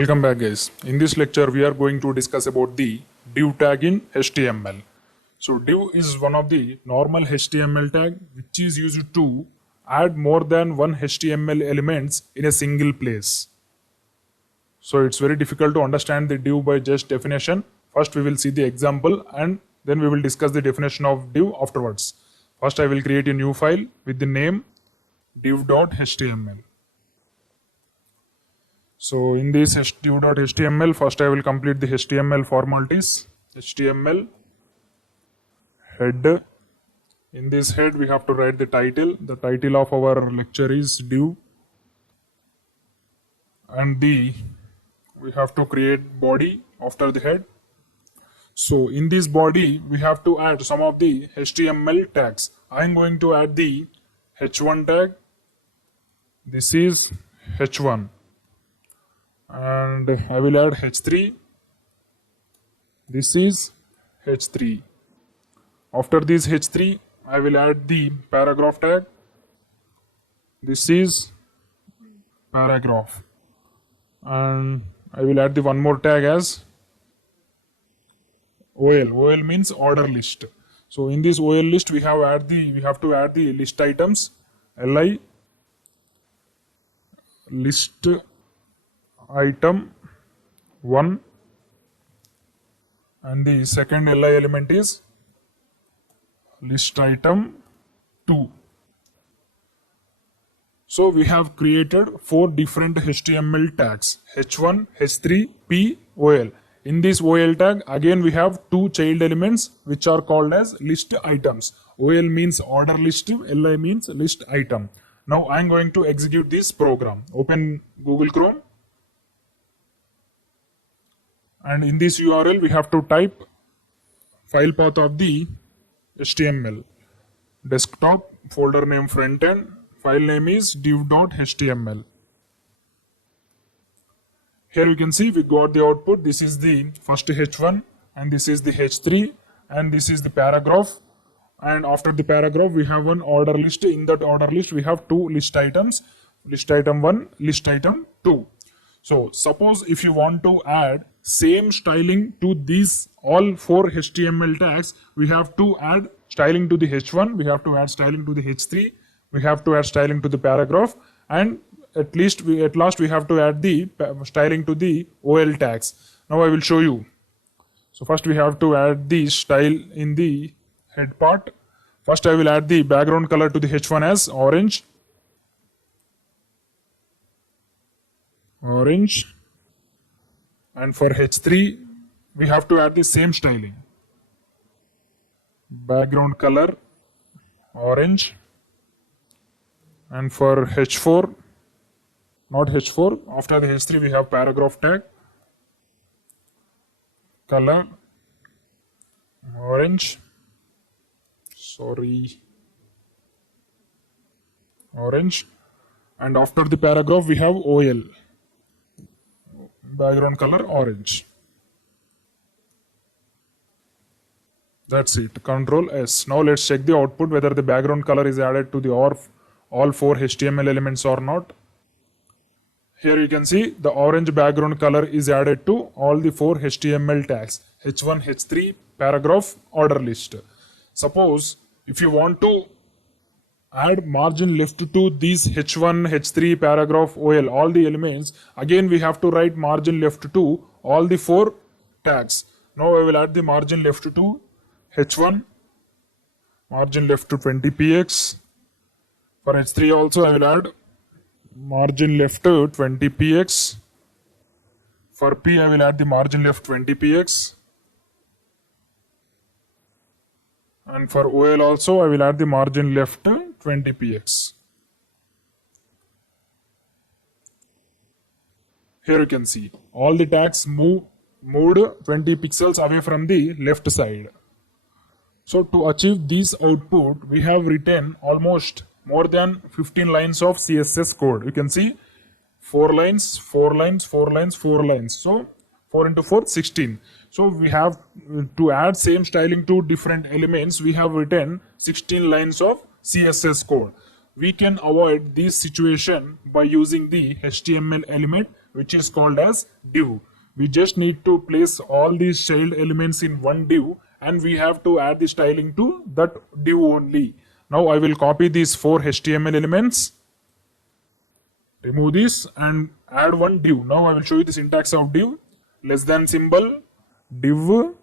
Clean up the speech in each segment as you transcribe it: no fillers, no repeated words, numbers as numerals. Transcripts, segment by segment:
Welcome back, guys. In this lecture we are going to discuss about the div tag in HTML. So div is one of the normal HTML tag which is used to add more than one HTML elements in a single place. So it's very difficult to understand the div by just definition. First we will see the example and then we will discuss the definition of div afterwards. First I will create a new file with the name div.html. So in this div.html, first I will complete the HTML formalities. HTML head. In this head we have to write the title. The title of our lecture is div, and we have to create body after the head. So in this body we have to add some of the HTML tags. I am going to add the h1 tag. This is h1. And I will add h3. This is h3. After this h3, I will add the paragraph tag. This is paragraph. And I will add the one more tag as OL. OL means order list. So in this OL list, we have to add the list items. Li list item 1, and the second li element is list item 2. So we have created 4 different HTML tags: h1, h3, p, ol. In this ol tag again we have 2 child elements which are called as list items. Ol means order list, li means list item. Now I am going to execute this program. Open Google Chrome. And in this URL we have to type file path of the HTML. Desktop, folder name frontend, file name is div.html. Here you can see we got the output. This is the first h1 and this is the h3 and this is the paragraph. And after the paragraph we have one order list. In that order list we have 2 list items, list item 1, list item 2. So suppose if you want to add same styling to these all 4 HTML tags, we have to add styling to the h1, we have to add styling to the h3, we have to add styling to the paragraph, and at last we have to add the styling to the OL tags. Now I will show you. So first we have to add the style in the head part. First I will add the background color to the h1 as orange. And for h3 we have to add the same styling, background color orange. And for h4, not h4, after the h3 we have paragraph tag, color orange, and after the paragraph we have OL, background color orange. That's it. Control S. Now let's check the output whether the background color is added to the all 4 HTML elements or not. Here you can see the orange background color is added to all the 4 HTML tags: h1, h3, paragraph, order list. Suppose if you want to add margin left to these h1, h3, paragraph, ol, all the elements, again we have to write margin left to all the 4 tags. Now I will add the margin left to h1, margin left to 20 px. For h3 also I will add margin left to 20 px. For p I will add the margin left 20 px. And for OL also I will add the margin left 20 px. Here you can see all the tags moved 20 pixels away from the left side. So to achieve this output we have written almost more than 15 lines of CSS code. You can see 4 lines, 4 lines, 4 lines, 4 lines. So 4 into 4, 16. So we have to add same styling to different elements. We have written 16 lines of CSS code. We can avoid this situation by using the HTML element which is called as div. We just need to place all these child elements in one div, and we have to add the styling to that div only. Now I will copy these 4 HTML elements, remove this and add one div. Now I will show you the syntax of div. Less than symbol, div,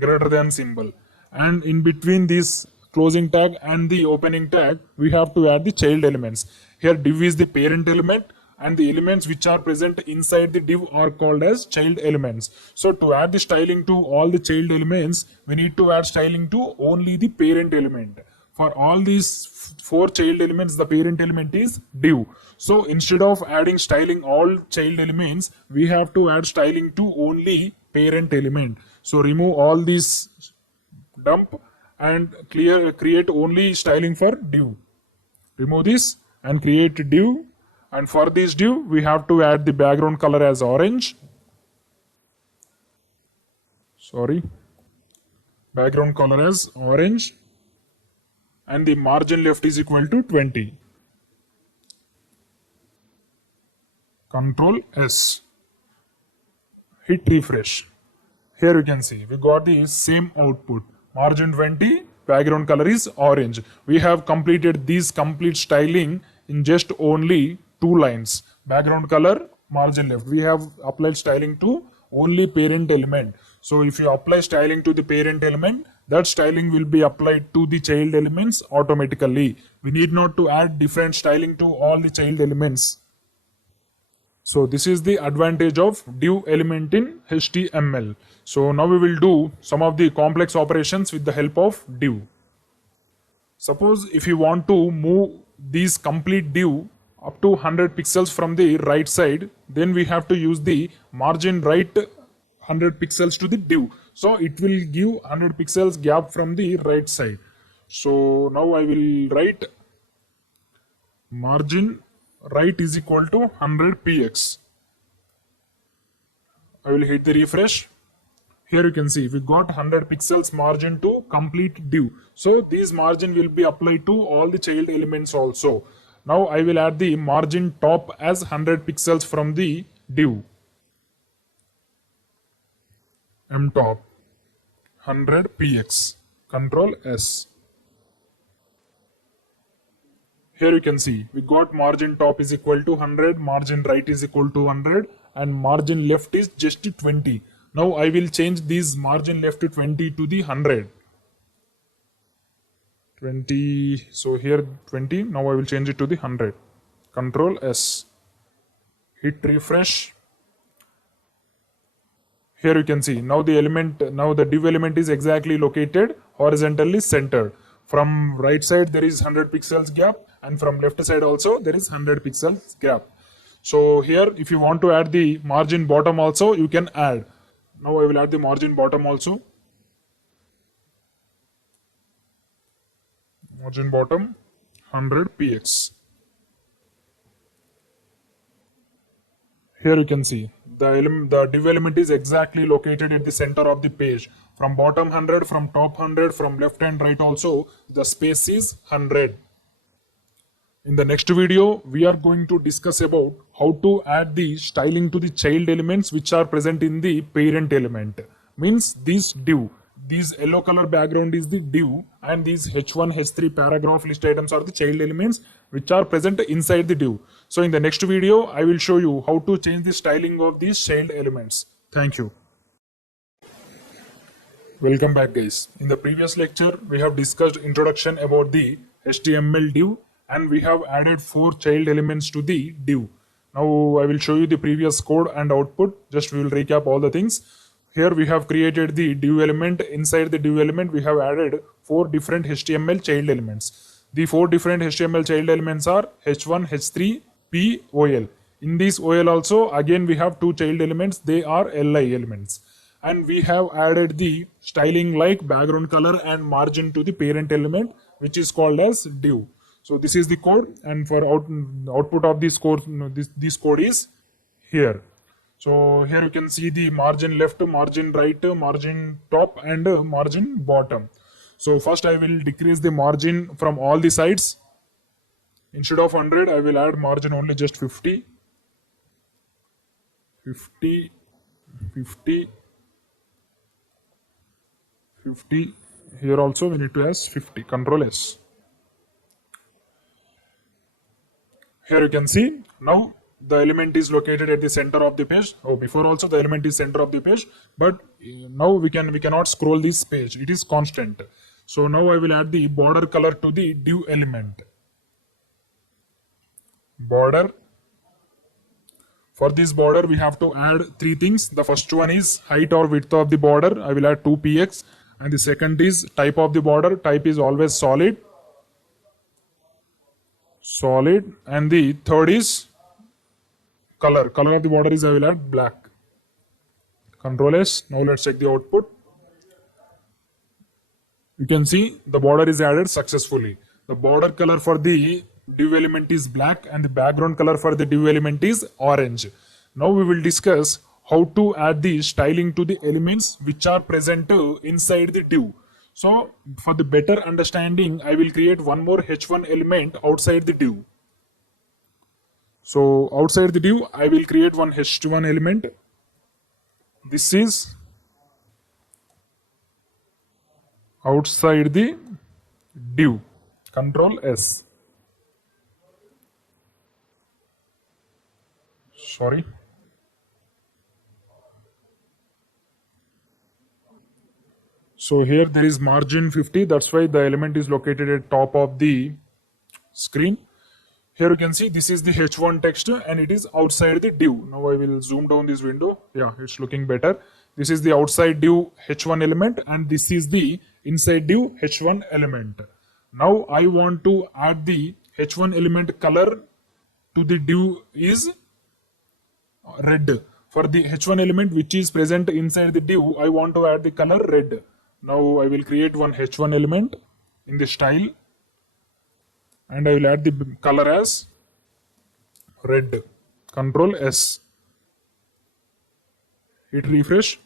greater than symbol, and in between this closing tag and the opening tag we have to add the child elements. Here div is the parent element, and the elements which are present inside the div are called as child elements. So to add the styling to all the child elements, we need to add styling to only the parent element. For all these 4 child elements, the parent element is div. So instead of adding styling all child elements, we have to add styling to only parent element. So remove all these dump and create only styling for div. Remove this and create div, and for this div we have to add the background color as orange. Background color as orange, and the margin left is equal to 20. Control S. Hit refresh. Here you can see we got the same output. Margin 20, background color is orange. We have completed this complete styling in just only 2 lines. Background color, margin left. We have applied styling to only parent element. So if you apply styling to the parent element, that styling will be applied to the child elements automatically. We need not to add different styling to all the child elements. So this is the advantage of div element in HTML. So now we will do some of the complex operations with the help of div. Suppose if you want to move this complete div up to 100 pixels from the right side, then we have to use the margin right 100 pixels to the div. So it will give 100 pixels gap from the right side. So now I will write margin right is equal to 100 px. I will hit the refresh. Here you can see we got 100 pixels margin to complete div. So this margin will be applied to all the child elements also. Now I will add the margin top as 100 pixels from the div. mtop 100 px. Control S. Here you can see we got margin top is equal to 100, margin right is equal to 100, and margin left is just 20. Now I will change this margin left to 20 to the 100. 20, so here 20, now I will change it to the 100. Control S. Hit refresh. Here you can see now the div element is exactly located horizontally centered. From right side there is 100 pixels gap, and from left side also there is 100 pixels gap. So here if you want to add the margin bottom also, you can add. Now I will add the margin bottom also. Margin bottom 100 px. Here you can see the div element is exactly located at the center of the page. From bottom 100, from top 100, from left and right also, the space is 100. In the next video, we are going to discuss about how to add the styling to the child elements which are present in the parent element. Means this div. This yellow color background is the div, and these h1, h3 paragraph list items are the child elements which are present inside the div. So in the next video, I will show you how to change the styling of these child elements. Thank you. Welcome back guys. In the previous lecture, we have discussed introduction about the HTML div, and we have added 4 child elements to the div. Now I will show you the previous code and output. Just we will recap all the things. Here we have created the div element. Inside the div element, we have added 4 different HTML child elements. The 4 different HTML child elements are h1, h3, p, ol. In this ol also, again we have 2 child elements. They are li elements. And we have added the styling like background color and margin to the parent element, which is called as div. So this is the code, and for output of this code, this code is here. So here you can see the margin left, margin right, margin top, and margin bottom. So first I will decrease the margin from all the sides. Instead of 100, I will add margin only just 50. 50, 50, 50. Here also we need to add 50. Control S. Here you can see now the element is located at the center of the page. Oh, before also the element is center of the page, but now we cannot scroll this page. It is constant. So now I will add the border color to the div element. Border. For this border, we have to add three things. The first one is height or width of the border. I will add 2px. And the second is type of the border. Type is always solid. Solid. And the third is color. Color of the border is I will add black. Control S. Now let's check the output. You can see the border is added successfully. The border color for the div element is black and the background color for the div element is orange. Now we will discuss how to add the styling to the elements which are present inside the div. So for the better understanding, I will create one more h1 element outside the div. So outside the div, I will create one h1 element. This is outside the div. Control S. Sorry. So here there is margin 50. That's why the element is located at top of the screen. Here you can see this is the h1 text and it is outside the div. Now I will zoom down this window. Yeah, it's looking better. This is the outside div h1 element and this is the inside div h1 element. Now I want to add the h1 element color to the div is red. For the h1 element which is present inside the div, I want to add the color red. Now I will create one h1 element in the style and I will add the color as red. Control S. Hit refresh.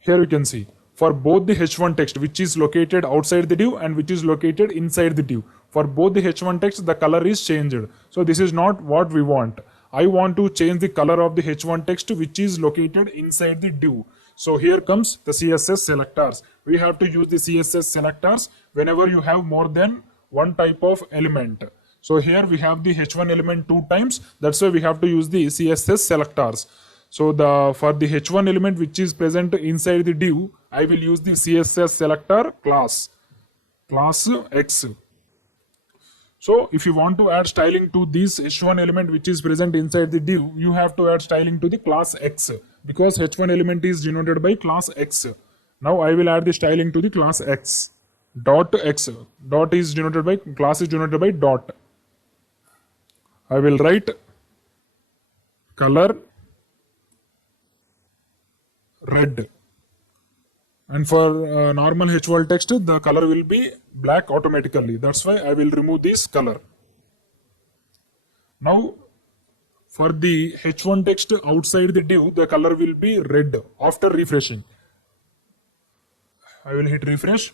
Here you can see for both the h1 text which is located outside the div and which is located inside the div. For both the h1 text the color is changed. So this is not what we want. I want to change the color of the h1 text which is located inside the div. So here comes the CSS selectors. We have to use the CSS selectors whenever you have more than one type of element. So here we have the h1 element 2 times. That's why we have to use the CSS selectors. So for the h1 element which is present inside the div, I will use the CSS selector class X. So if you want to add styling to this h1 element which is present inside the div, you have to add styling to the class X because h1 element is denoted by class X. Now I will add the styling to the class X. Dot X. Dot is denoted by, class is denoted by dot. I will write color red. And for normal h1 text, the color will be black automatically. That's why I will remove this color. Now, for the h1 text outside the div, the color will be red after refreshing. I will hit refresh.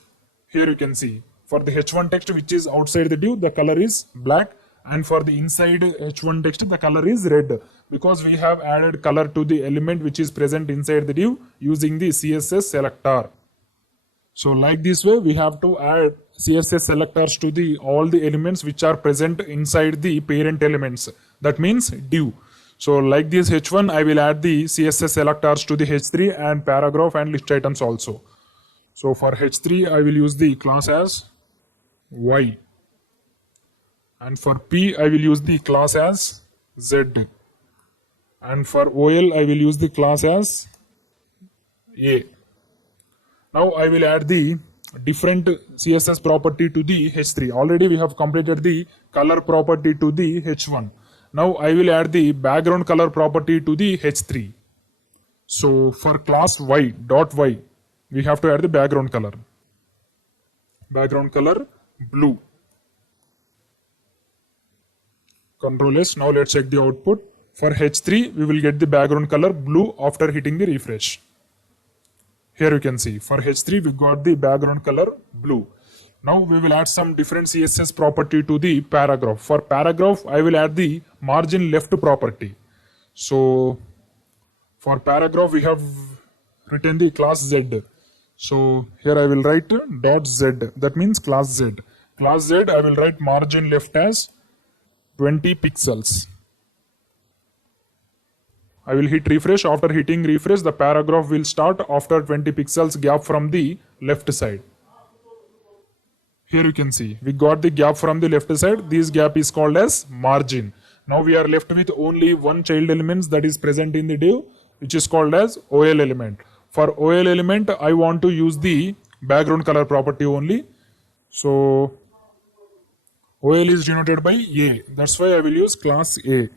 Here you can see for the h1 text which is outside the div, the color is black. And for the inside h1 text, the color is red because we have added color to the element which is present inside the div using the CSS selector. So like this way, we have to add CSS selectors to all the elements which are present inside the parent elements. That means div. So like this h1, I will add the CSS selectors to the h3 and paragraph and list items also. So for h3, I will use the class as Y. And for P, I will use the class as Z. And for OL, I will use the class as A. Now I will add the different CSS property to the H3. Already we have completed the color property to the H1. Now I will add the background color property to the H3. So for class Y, dot Y, we have to add the background color. Background color blue. Control S. Now let's check the output. For H3, we will get the background color blue after hitting the refresh. Here you can see for H3 we got the background color blue. Now we will add some different CSS property to the paragraph. For paragraph, I will add the margin left property. So For paragraph, we have written the class Z. So here I will write dot Z. That means class Z. Class Z, I will write margin left as 20 pixels. I will hit refresh. After hitting refresh, the paragraph will start after 20 pixels gap from the left side. Here you can see we got the gap from the left side. This gap is called as margin. Now we are left with only one child element that is present in the div, which is called as OL element. For OL element, I want to use the background color property only. So OL is denoted by A. That's why I will use class A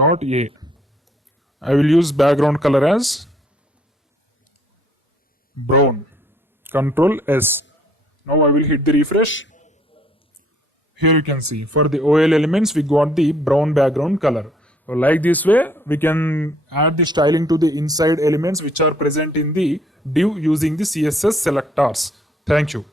dot A. I will use background color as brown. Control S. Now I will hit the refresh. Here you can see for the OL elements we got the brown background color. So like this way we can add the styling to the inside elements which are present in the div using the CSS selectors. Thank you.